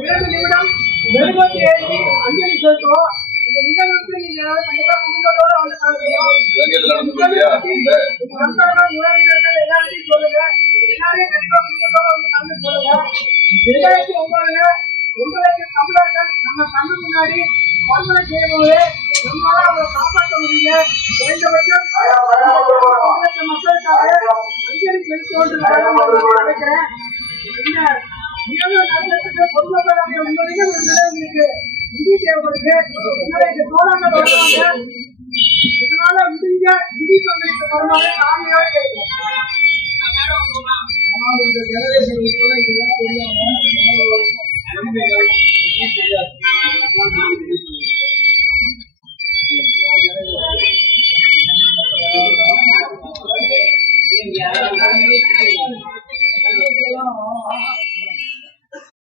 2 நிமிடம் மெழுகுவர்த்தி ஏற்றி அஞ்சலி செலுத்துவோம். இந்த நிகழ்வுக்கு நீங்க கண்டிப்பா குடும்பத்தோட வந்து நண்பர்கள் உறவினர்கள் எல்லாத்தையும் சொல்லுங்க. எல்லாரையும் கண்டிப்பா குடும்பத்தோட வந்து கலந்து சொல்லுங்க. 2009 உங்களுக்கு தமிழர்கள் நம்ம கண்ணு முன்னாடி படுகொலை செய்யும்போது நம்மளால அவங்களை காப்பாற்ற முடியல. குறைந்தபட்சம் மக்களுக்காக அஞ்சலி செலுத்துவோம் நினைக்கிறேன். இந்த நிகழ்வு நடத்துறதுக்கு பொதுமக்களாக உங்களுக்கு நிதி தேவைப்படுது. தோழர்கள் வருவாங்க. இதனால முடிஞ்ச நிதி பங்களிப்பு தருமாறு தாழ்மையாக கேட்கிறோம். இந்த ஜெனரேஷன் தெரியாம